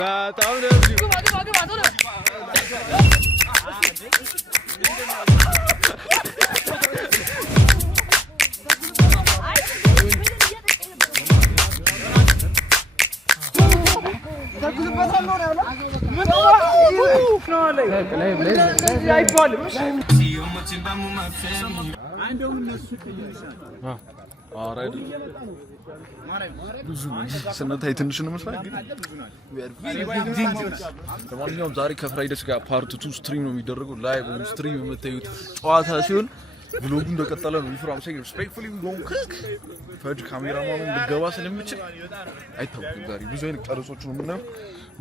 በጣም ነው ስነታይ ትንሽ ነው መስራት ግን ለማንኛውም ዛሬ ከፍራይደስ ጋር ፓርት 2 ስትሪም ነው የሚደረገው ላይቭ ወይም ስትሪም የምታዩት ጨዋታ ሲሆን ብሎጉ እንደቀጠለ ነው ይፍራም ሳይ ሪስፔክትፉሊ ዶንት ክክ ፈጅ ካሜራማኑ ልገባ ስለምችል አይታወቅም ዛሬ ብዙ አይነት ቀረጾች ነው የምናየው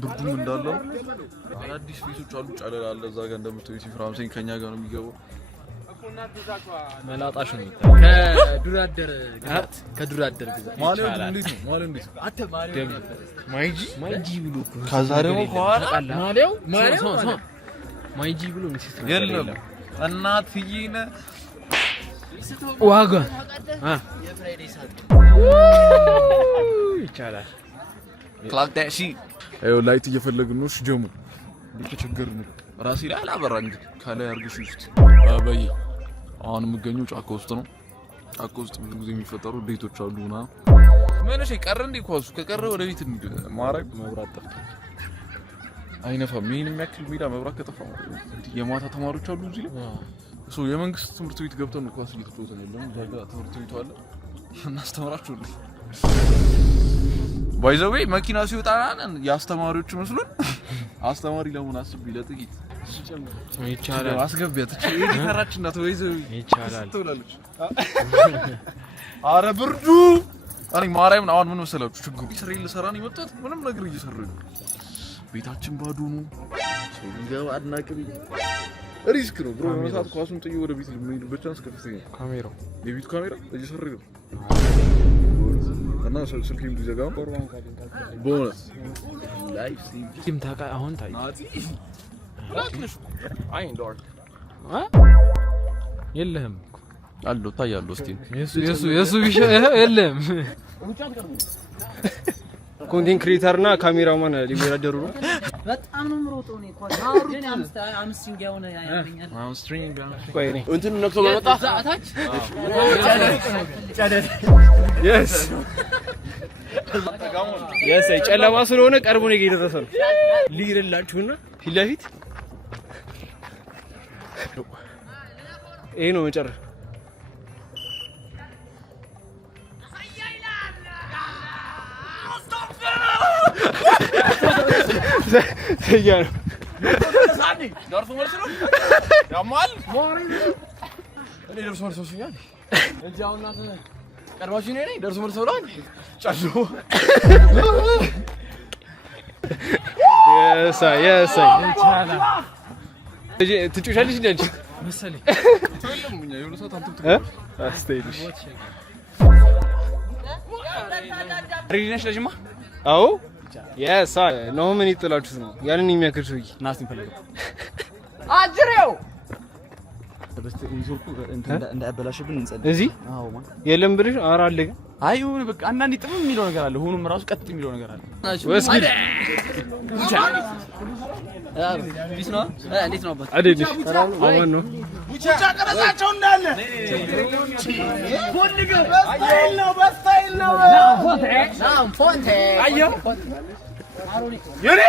ብርዱም እንዳለው አዲስ ፊቶች አሉ ጫለላ አለ እዛ ጋር እንደምታዩት ይፍራም ሳይ ከኛ ጋር ነው የሚገባው መላጣሽ ነው ከዱር አደር ግዛት ማለት እንዴት ነው ማለት እንዴት አተ ማይጂ ብሎ ከዛ ደግሞ ከኋላ ማይጂ ብሎ ነው የለም እናትዬ ዋጋ ይቻላል ክላክ ዳት ሺ አይ ላይት እየፈለግን ነው ጀሙ እየተቸገርን ራሴ ላይ አላበራኝ ካለ ያርግሽ ውስጥ አባይ አሁን የምገኘው ጫካ ውስጥ ነው ጫካ ውስጥ ብዙ ጊዜ የሚፈጠሩ ዴቶች አሉና ምን እሺ ቀረ እንዴ ኳሱ ከቀረ ወደ ቤት ማራቅ መብራት ጠፍቶ አይነፋም ምን የሚያክል ሜዳ መብራት ከጠፋ የማታ ተማሪዎች አሉ እዚህ ላይ ሶ የመንግስት ትምህርት ቤት ገብተን ነው ኳስ እየተጫወተን ያለው ዛጋ ትምህርት ቤቱ አለ እናስተምራችሁ እንዴ ባይዘው መኪና ሲወጣና ያስተማሪዎች መስሎን አስተማሪ ለምን አስብ ይለጥቂት ይቻላል አስገቢያት እቺ ይፈራችና ተወይዘው ይቻላል ትላለች አረ ብርዱ አሪ ማርያም አሁን ምን መሰላችሁ ችግሩ እስራኤል ሰራ ነው የመጣሁት ምንም ነገር እየሰራሁ ነው ቤታችን ባዶ ነው ሰው ይገባ አድናቂ ሪስክ ነው ብሮ መሳት ኳሱን ጥዬ ወደ ቤት ልምሄድበት ቻንስ ከፍተኛ ካሜራው የቤት ካሜራ እየሰራሁ ነው እና ስልኬም ሊዘጋው ቦነስ ላይፍ ሲም ታቃ አሁን ታይ ላክነሽ አይ ዶርክ የለህም አሎ ታያለው እስቲ የሱ ቢሻ የለም ኮንቴንት ክሪኤተርና ካሜራማን ሊወዳደሩ ነው በጣም ነው ምሮጠው ነው ኳስ ግን አምስቲንግ ያውና ያያኛል አምስትሪንግ ቆይ ነኝ እንትን ነክቶ በመጣ አታች የስ ጨለማ ስለሆነ ቀርቦ ነው እየደረሰ ነው ሊርላችሁና ፊት ለፊት ይሄ ነው መጨረሻ ሰያኑ ሳኒ ዳርፎ መልስ ነው ያማል እኔ ደርሶ መልስ ወስኛል እጃውና ቀርባችሁ ነኝ ደርሶ መልስ ብሏል ጫሉ የሳ ይቻላል እጂ ትጩሻለሽ እንዴ መሰለኝ ተወለሙኛ የሆነ ሰዓት አንተ አስተይልሽ ሪዲነሽ ለጅማ አዎ የሳ ነው ምን ይጥላችሁት ነው ያንን የሚያክል ሰውዬ ናስቲ ፈልገው አጅሬው በስተ ኢንሶልኩ እንዳያበላሽብን እንጸልይ እዚህ አዎ ማን የለም ብለሽ ኧረ አለ ግን አይሁን በቃ አንዳንዴ ጥም የሚለው ነገር አለ ሆኖም ራሱ ቀጥ የሚለው ነገር አለ ወስኪ ቢስ ነው እንዴት ነው አባት አይደልሽ አማን ነው ቡቻ ቀረጻቸው እንዳለ ፎንግ በስታይል ነው ፎንቴ አዮ የኔ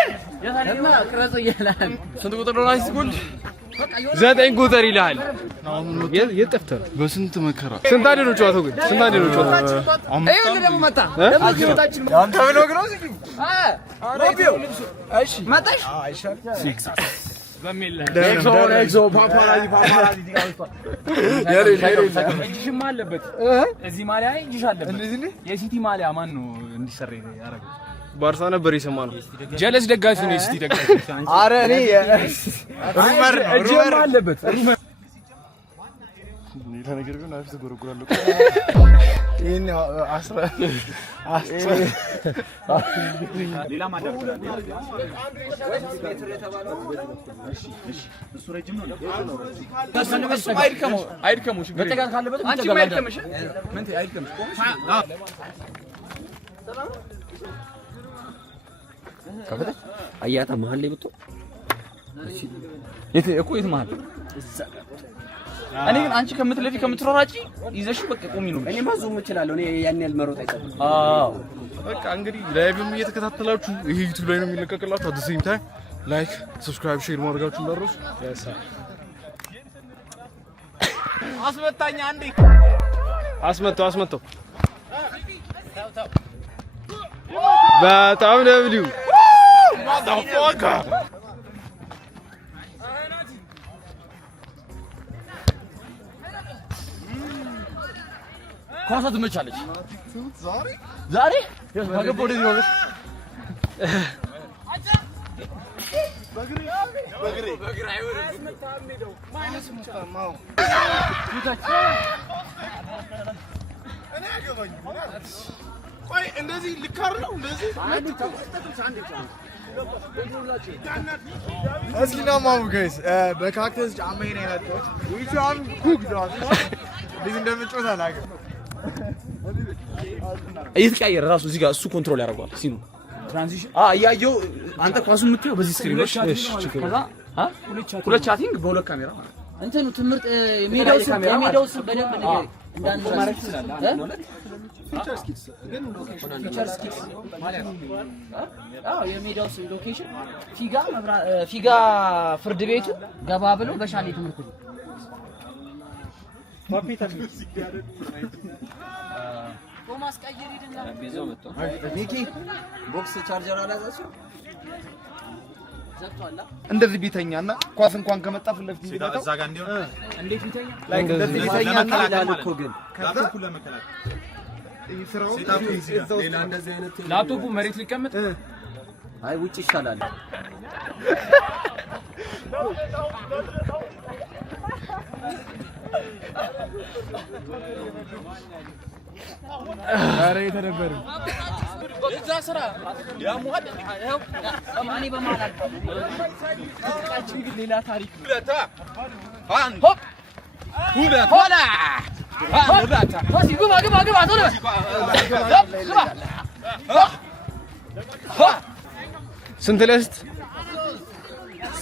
የታለማ ቀረጽ ይላል ስንት ቁጥር ነው አይስኩል 9 ቁጥር ይላል የጠፍተር በስንት መከራ ስንት አደረው ጨዋታው ግን ስንት አደረው ጨዋታው አይው ለደም መጣ ለምታችን አንተ ብሎግ ነው እዚህ ሮቢዮ እሺ መጣሽ አይሻል 6 በሚል ኤክሶ ፓፓራዚ ዲጋውስታ እጅሽም አለበት እዚህ ማሊያ እጅሽ አለበት የሲቲ ማሊያ ማን ነው እንዲሰራ ያረጋው ባርሳ ነበር የሰማነው ጀለስ ደጋፊ ነው እስቲ ደጋፊ አረ እኔ ሩመር አለበት ሩመር ሌላ ነገር ግን አፍተ ጎረጎራለሁ ይሄን አስራ ሌላ ማዳብ እሺ እሱ ረጅም ነው እሱ አይድከሙ በተጋር ካለበት አንቺ አይድከምሽ ምን አይድከምሽ ሰላም ከበደ አያታ መሀል ላይ ብትሆን የት መሀል እኔ ግን አንቺ ከምትለፊ ከምትሮራጪ ይዘሽ በቃ ቆሚ ነው። እኔ ማዞም እችላለሁ። እኔ ያን ያህል መሮጥ አይቻልም። በቃ እንግዲህ ላይቭም እየተከታተላችሁ ይሄ ዩቲዩብ ላይ ነው የሚለቀቅላችሁ። አት ዘ ሴም ታይም ላይክ፣ ሰብስክራይብ፣ ሼር ማድረጋችሁ እንዳትረሱ። አስመታኛ አንዴ አስመጣው በጣም ደብሊው ማዳፋካ ኳሳ ትመቻለች። ዛሬ ታገባው ወደ ነው በግሬ አይወርም ሜዳው ማይነስ ሙታማው እኔ አገባኝ ቆይ እንደዚህ ልካር ነው እንደዚህ እስኪ ነው ማሙ ጋይስ በካክተስ ጫማዬ ነው ያለው ይቻም ኩክ ዳስ እንደዚህ እንደምንጮት አላውቅም። እየተቀያየረ ራሱ እዚህ ጋር እሱ ኮንትሮል ያደርጋል ሲኑ ትራንዚሽን ያየው አንተ ኳሱ የምትየው በዚህ ስክሪን ነው። እሺ ከዛ ሁለት ቻቲንግ በሁለት ካሜራ እንትኑ ትምርጥ የሜዳው ስም በደንብ ነገር እንዳንማረክ ይችላል። ፊቸር ስኪትስ ማለት ነው። የሜዳው ስም ሎኬሽን ፊጋ ፍርድ ቤቱ ገባ ብሎ በሻሌ ትምርጥ ነው። ፓፒታል ቶማስ ቀየር ይደና ቤዛው መጥቶ ሚኪ ቦክስ ቻርጀር አላዛችሁ ዘግቷል። እንደዚህ ቢተኛና ኳስ እንኳን ከመጣ ፍለፍት ይመጣ እዛ ጋር እንዲሆን እንዴት ቢተኛ ላይክ እንደዚህ ቢተኛና ይላል እኮ ግን ላፕቶፑ ለመከላከል ይስራው ሌላ እንደዚህ አይነት ላፕቶፑ መሬት ሊቀመጥ አይ ውጪ ይሻላል። አረ የተደበረ እዛ ስራ ያሙሀድ ያው ሰማኒ በማላል ታቃችን ግን ሌላ ታሪክ ሁለታ አንድ ሆፕ ሁለት ሆላ ሁለታ ወሲ ግባ ቶሎ ስንት ለስት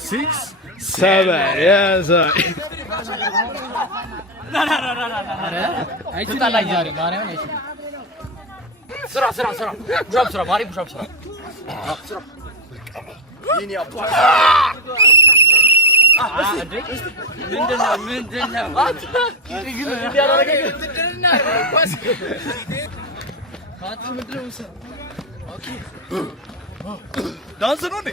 6 7 ያዛ አይተጣላይ ዛሬ ማርያም አይተጣ ስራ ፑሻፕ ስራ ማሪ ፑሻፕ ስራ ይሄን ያው ምንድነው ዳንስ ነው እንዴ?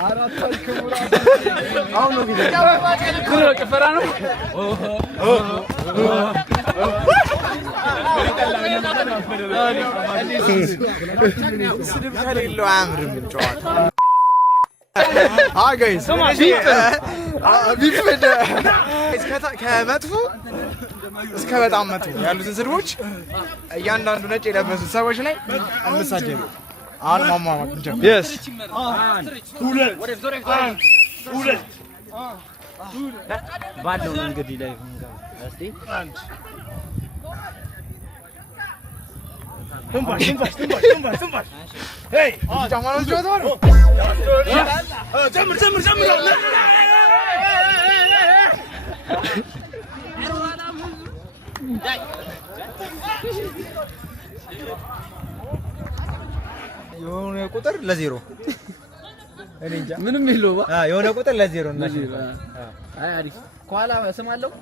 አራታይ ክቡራ አሁን ነው ቢለው ጭፈራ ነው። ስድብ ከሌለው አያምርም ጨዋታ። ጋይስ ከመጥፎ እስከ በጣም መጥፎ ያሉትን ስድቦች እያንዳንዱ ነጭ የለበሱት ሰዎች ላይ እንሳደብ። አሁን ማማማት እንጀምር። yes ሁለት ባለው እንግዲህ ላይ እስቲ ትንባሽ ሄይ ጃማኖ ጆቶ ነው ጀምር የሆነ ቁጥር ለዜሮ እኔ እንጃ ምንም የለው የሆነ ቁጥር ለዜሮ እና አይ አሪፍ ኳላ ስም አለው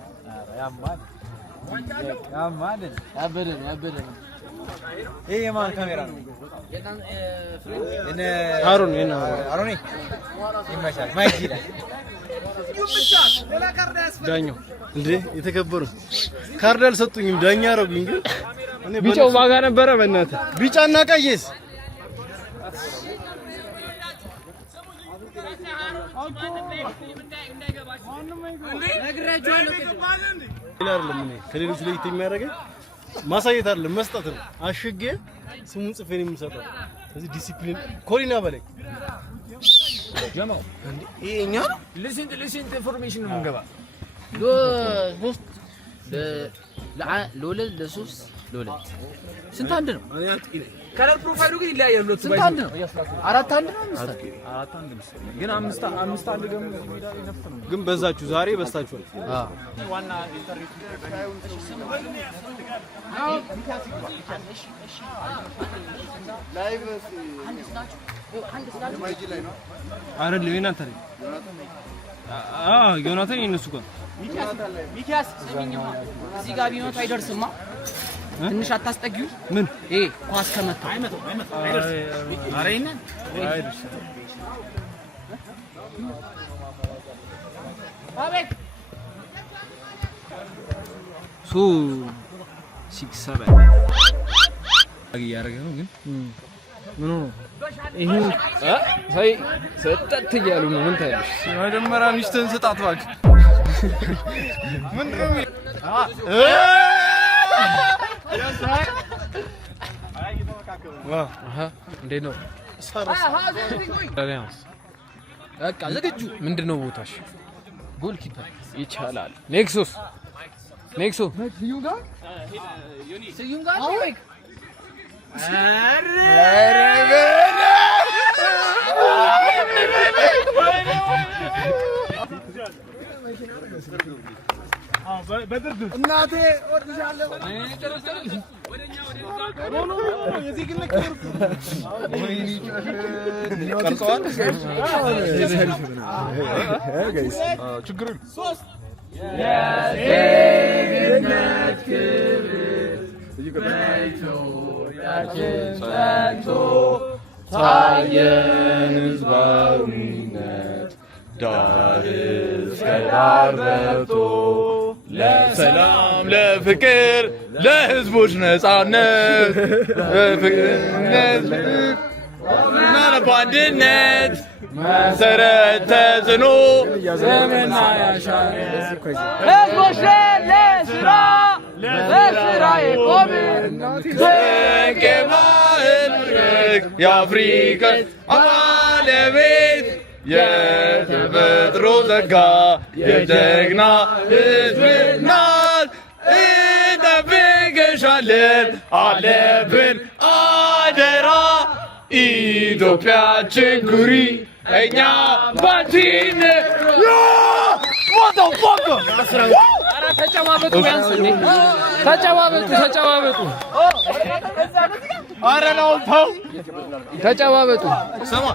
ያማል ያበደ ይሄ የማን ካሜራ ነው? አሮን ይመሻል ማይክ ይላል ዳኛው እንዴ የተከበሩ ካርድ አልሰጡኝም ዳኛ አረጉኝ ግን ቢጫው ዋጋ ነበረ በእናትህ ቢጫና ቀይስ ከሌሎች ለይት የሚያደርገኝ ማሳየት አይደለም መስጠት ነው። አሽጌ ስሙን ጽፌን የምሰጠው ስለዚህ ዲሲፕሊን ኮሪና በላይ ጀማው እንዴ ይሄኛ ነው። ሊስን ኢንፎርሜሽን ነው የምንገባ ለሶስት ለሁለት ስንት አንድ ነው? ከለር ፕሮፋይሉ ግን ይለያያል። ሁለቱ ስንት አንድ ነው? አራት አንድ ነው። አራት አንድ ነው ግን አምስት አንድ ደግሞ ግን በዛችሁ ዛሬ በስታችኋል። ዋና ኢንተርኔት ላይቭ አይደለም የእናንተ ነው። ዮናታን የእነሱ ጋር ሚኪያስ ሰሚኝማ እዚህ ጋር ቢኖት አይደርስማ። ትንሽ አታስጠጊው። ምን ይሄ ኳስ ከመታው አይመጣው አይደርስም። ኧረ ይሄንን አይደርስም። አቤት 6-7 ያረጋው ግን ምን ነው ይሄ ሳይ ሰጠት ይያሉ ነው። ምን ታያለሽ? መጀመሪያ ሚስትን ስጣት እባክህ። ምን ነው እንዴት ነው? በቃ ዝግጁ። ምንድነው ቦታሽ? ጎል ኪፐር ይቻላል። ኔክሶስ ስዩም ጋር አውይ እናቴ ወድሻለሁ። ታየን ህዝባዊነት ዳር እስከ ዳር በርቶ ለሰላም ለፍቅር ለህዝቦች ነጻነት በአንድነት መሰረት ተጽኖ ዘመና ያሻል ህዝቦች ለስራ የቆምን ድንቅ የባህል ምድር የአፍሪካ ባለቤት የተፈጥሮ ጸጋ የጀግና ህዝብ ናት። እንጠብቅሻለን አለብን አደራ ኢትዮጵያችን ኩሪ እኛ ባንቺ ተጨባበጡ ቢያንስ ተጨባበጡ። ኧረ ነው ተው ተጨባበጡ። ስማ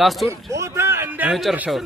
ላስት ወር መጨረሻው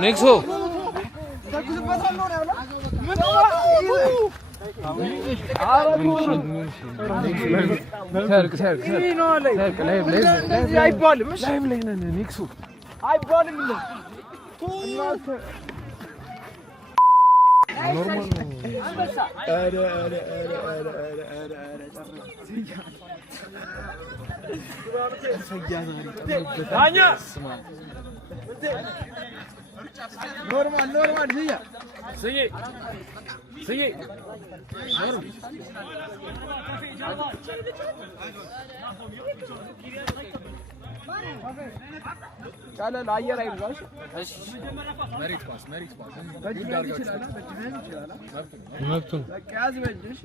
ኔክሶ ኖርማል ስዬ ቻለል አየር አይልባሽ መሬት ኳስ መብቱ በቃ ያዝ በእጅሽ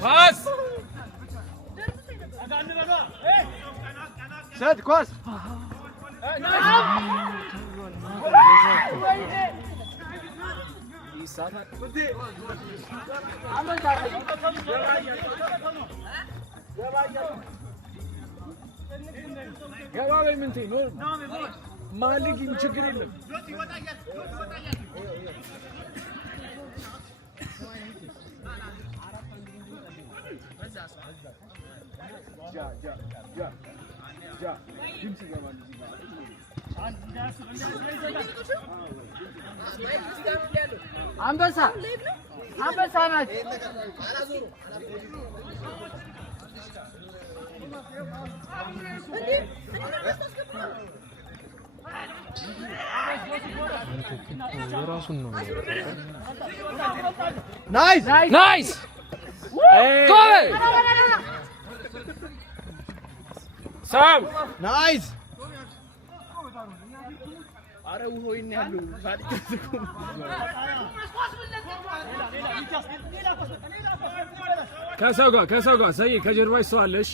ኳስ ሰድ ኳስ ገባ በይ ምንቴ ማልግም ችግር የለም አንበሳ ናት ናይስ ሳም ናይስ አረ ውሆይን ያለው ከሰው ጋር ሰይ ከጀርባሽ ሰው አለሽ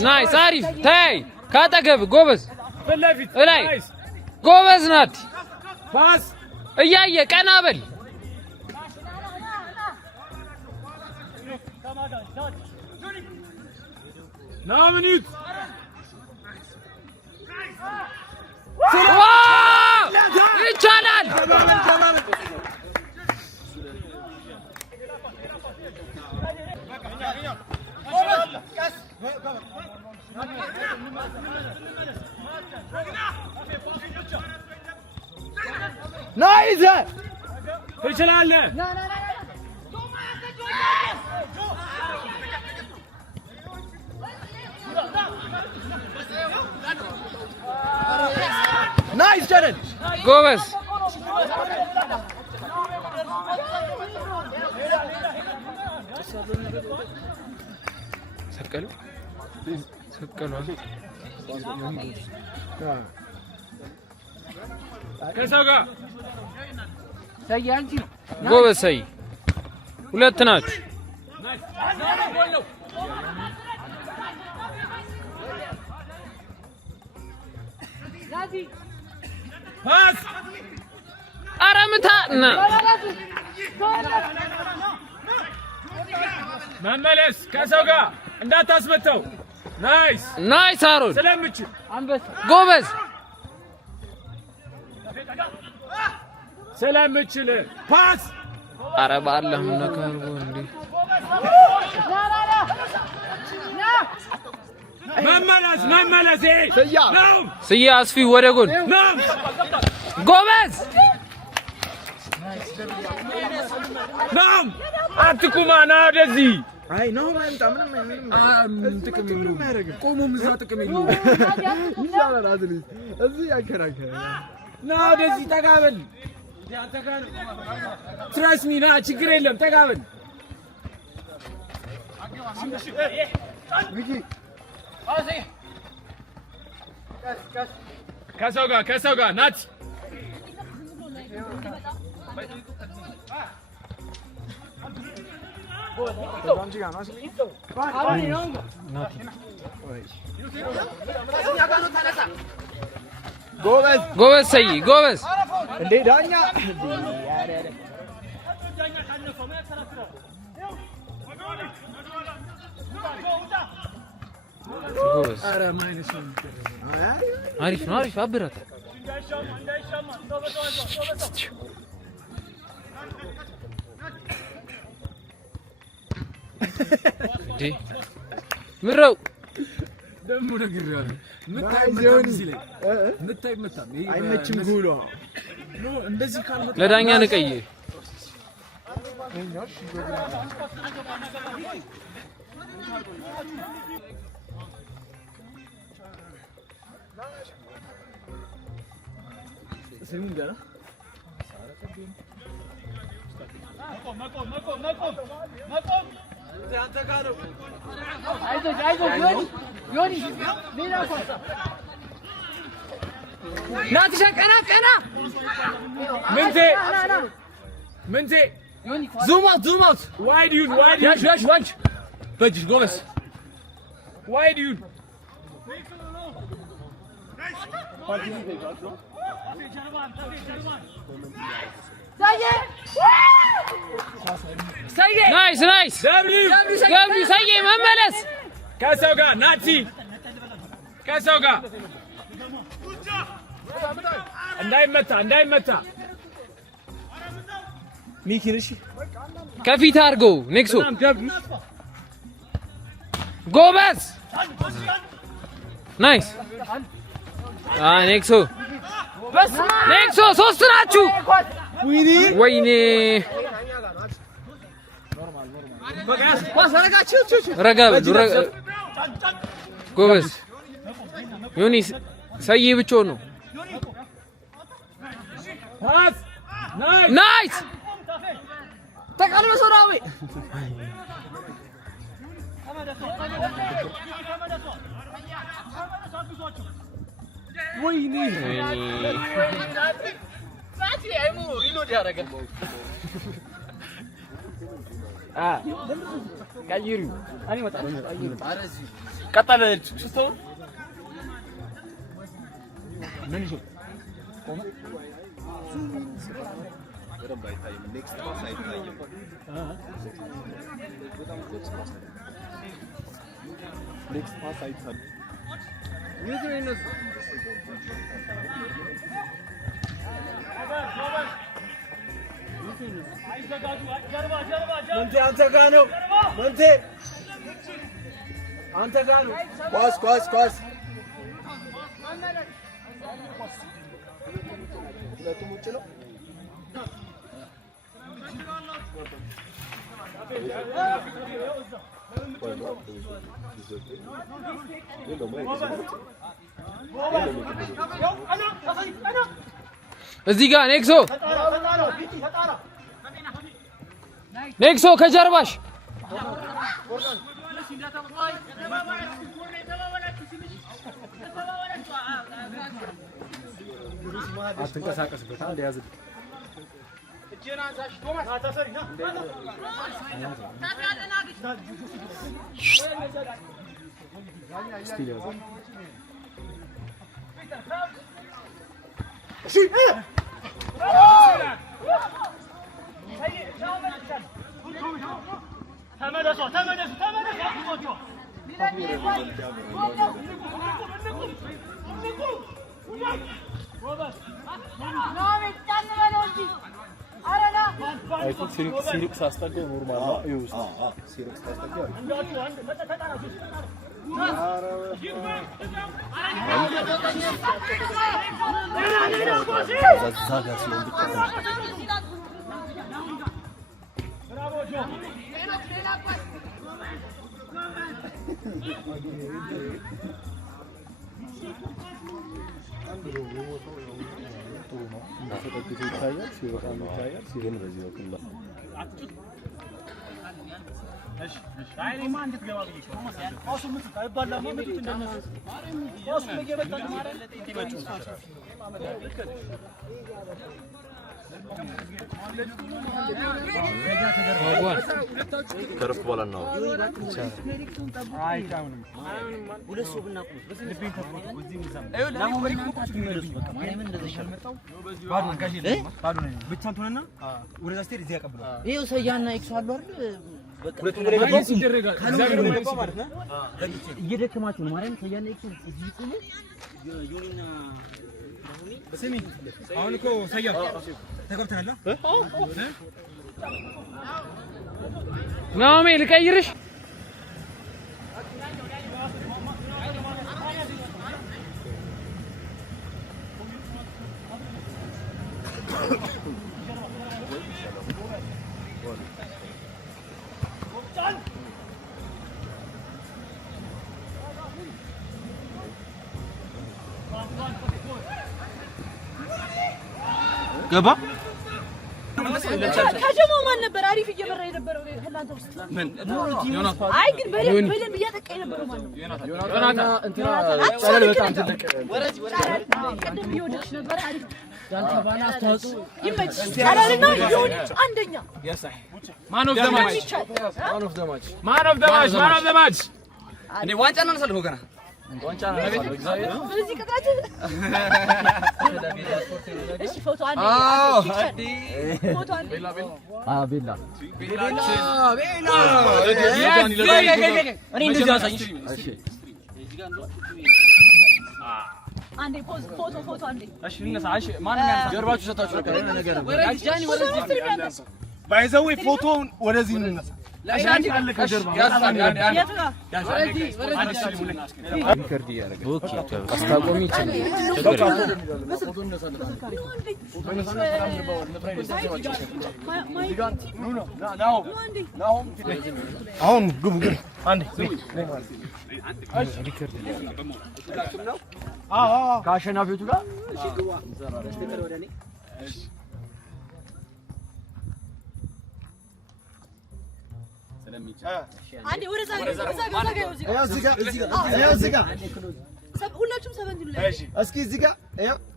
ናይስ አሪፍ ታይ ካጠገብ ጎበዝ እላይ ጎበዝ ናት ፓስ እያየ ቀና በል ናምኒት ይቻላል ናይስ ትችላለህ ናይስ ጀረን ጎበዝ ሰቀሉ ከሰው ጋር ሰይ አንቺ ጎበዝ ሰይ ሁለት ናችሁ ፓስ አረምታና መመለስ ከሰው ጋር እንዳታስመተው ናይስ አሮን ስለምችል አንበሳ ጎበዝ ስለምችል ፓስ አረ ባላህ ነካርጎ እንዴ መመለስ ስያ አስፊ ወደ ጎን ጎበዝ ናም አትኩማና ወደዚህ አይ ነው ማንታ ምንም ጥቅም የለውም። ቆሞም እዛ ጥቅም የለውም። ይሻላል አድል እዚህ ያከራከረ ና ወደዚህ ተጋበል ትረስ ሚ ና ችግር የለም ተጋበል ሚኪ ከሰው ጋር ናት ጎበዝ ሰይ ጎበዝ እንዴ ዳኛ ጎበዝ አረ ማይነስ ነው አሪፍ ነው አሪፍ አብራታ ዲ ምረው ደሙ ነግሬዋለሁ ምታይ መጣም አይመችም ጉሎ ኖ እንደዚህ ካልመጣ ለዳኛ ንቀይ ስሙን ጋር መቆም አንተ ጋር ነው አይዞህ ዮኒ ሌላ ኳስ ናትሻ ቀና ምንቴ ዙም አውት ዋይድ ዩን ያሽ በጅሽ ጎበስ ዋይድ ዩን ናይስ ገብሉ ሰዬ መመለስ ከሰው ጋር ናቲ ከሰው ጋር እንዳይመታ ሚኪንሽ ከፊት አድርገው ኔክሶ ጎበዝ ናይስ ኔክሶ ሶስት ናችሁ ወይኔ ረጋ በሉ ጎበዝ ዮኒ ሰይ ብቻው ነው ናይስ ተቀልበሶ ዳዊ ወይኔ ሳቲ አይሙ ሪሎድ ያደረገ ቀይሩ እኔ መጣሁ አረዚ ቀጠለ ስተው ምን ይሁን ቆመ በደንብ አይታይም ኔክስት ፓስ አይታይም ኔክስት ፓስ አይታይም ይዘው ይነሱ መንቴ አንተ ጋር ነው መንቴ አንተ ጋር ነው ኳስ ሁለቱም ውጭ ነው እዚህ ጋር ኔክሶ ከጀርባሽ አትንቀሳቀስበት አንድ ያዝ እጄና አንሳሽ ቶማስ አታሰሪና ሲሪክ ሳስጠጋ ኖርማል ነው ይውስ ሲሪክ ሳስጠጋ ይታያል ሲወጣ ይታያል ሲሆን በዚህ በኩል ከረፍት በኋላ ነው ናሜ ልቀይርሽ ገባ ከጀሞ ማን ነበር አሪፍ እየበራ የነበረው እናንተ ውስጥ ምን አይ ግን በደንብ እያጠቃ የነበረው ማን ነው ዮናታ እንትና ጸረ በጣም ትልቅ ቅድም ይወደሽ ነበር አሪፍ ያንተባና አስተዋጽኦ ይመች ጸረና ይሁን አንደኛ ማን ኦፍ ዘ ማች እኔ ዋንጫ ነው ነሰልሁ ገና ዋንጫ ነው እግዚአብሔር ስለዚህ ቅጣት እሺ ፎቶ አንዴ ፎቶ አንዴ ቤላ እኔ እንደዚህ አሳይሽ እሺ አንዴ ፎቶ አንዴ እሺ እንነሳ እሺ ማን ያንሳ ጀርባችሁ ሰጣችሁ ነገር ጃኒ ወደዚህ ባይዘው ፎቶውን ወደዚህ እንነሳ ላሻንቺ አለ ከጀርባ ኦኬ አስታቆሚ ይችላል አሁን ግቡ አንዴ ከአሸናፊዎቹ ጋር አንዴ ወደዛ እዚህ ጋር ሁላችሁም 17 ላይ እስኪ እዚህ ጋር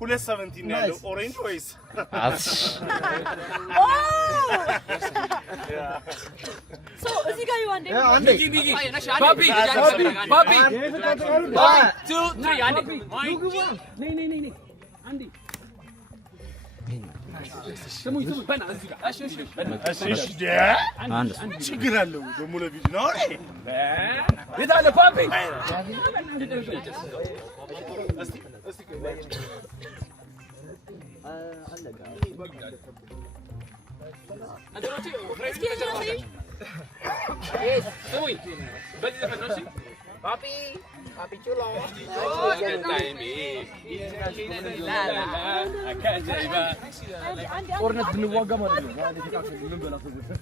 217 ነው ያለው ኦሬንጅ ወይስ እዚህ ጋር ይዋንዴ ፓፒ 1 2 3 አንዴ ነይ አንዴ ስሙኝ በና እዚህ ጋር እሺ አንድ ችግር አለው ደግሞ ለቪዲዮ ነው የታለ ፓፒ Papi chulo. ጦርነት ብንዋጋ ማለት ነው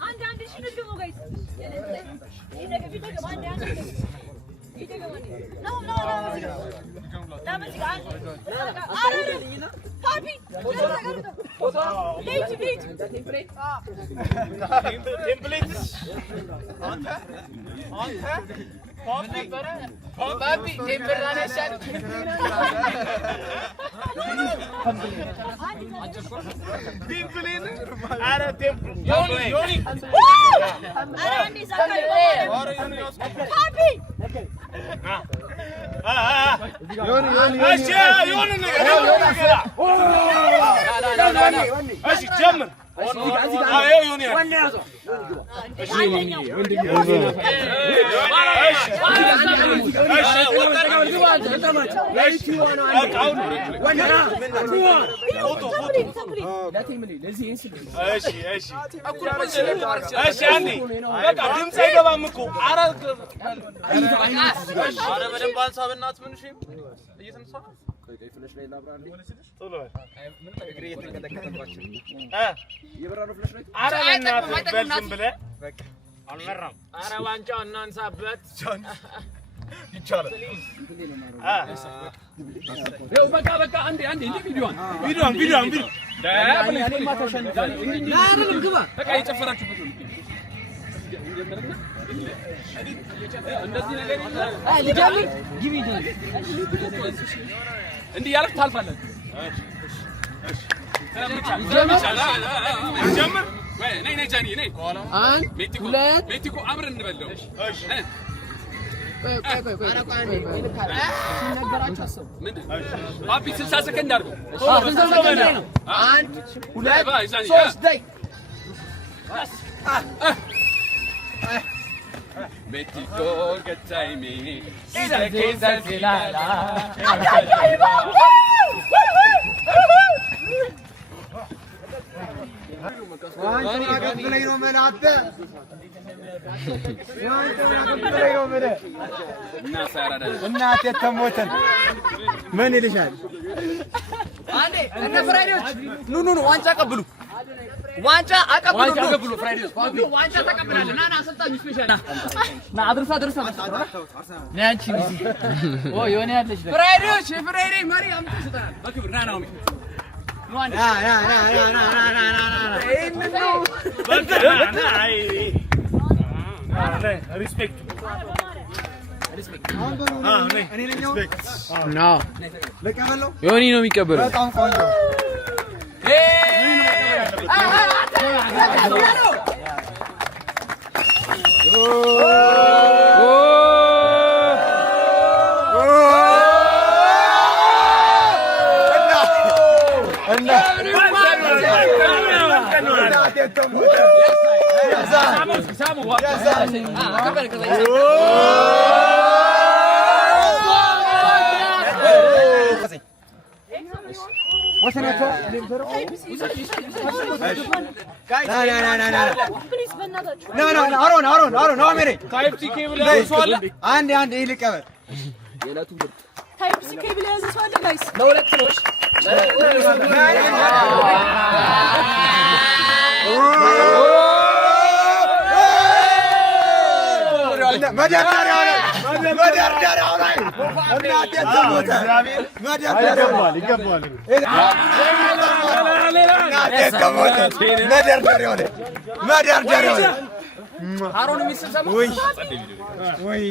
አንድ ሽንግሙ ጋይስ Papi, temperane sen. ዲምፕሊን አረ ቴምፕል Yoni. አራንዲ ሳካይ ፓፒ እሺ ዮኒ ነገር እሺ ጀምር አይ ዮኒ ወንድ ያዘው እሺ ዮኒ ወንድ ኧረ ዋንጫው እናንሳበት ይቻላል በቃ አንዴ እንደ ቪዲዮዋን ያኔማ ተሸንፋለሁ በቃ የጨፈራችሁበት ልጀምር ግቢ እንዲህ ያልክ ታልፋለህ። ጀምር ወይ ነይ ጃኒ ነይ። አንድ ሁለት ሜቲኮ አብረን እንበለው። ፓፒ 60 ሰከንድ አድርጎ 60 ሰከንድ ነው። አንድ ሁለት ሶስት ደይ ሜቲኮ ገታይሜ እናቴ ተሞተን ምን ይልሻል? አንዴ እነ ፍራይዴዎች ኑ ዋንጫ አቀብሉ። ዋንጫ አቀብሉ ፍራይዴዎች ዋንጫ ተቀብላለህ። ና አሰልጣኙ ስፔሻል ና አድርሳ ና አንቺ ኦ የሆነ ያለሽ ፍራይዴዎች የፍራይዴ መሪ አምጥቶ ይሰጣል በክብር ና ነው ሪስፔክት ዮኒ ነው የሚቀበለው። አንድ ይልቀበል ታይፕ ሲ ኬብል ያዘ ሰው አለ ጋይስ ለሁለት ነው። መደርደሪያው ላይ እናቴ ተሞተ። ይገባል መደርደሪያው ላይ አሮን የሚስል ሰማ ወይ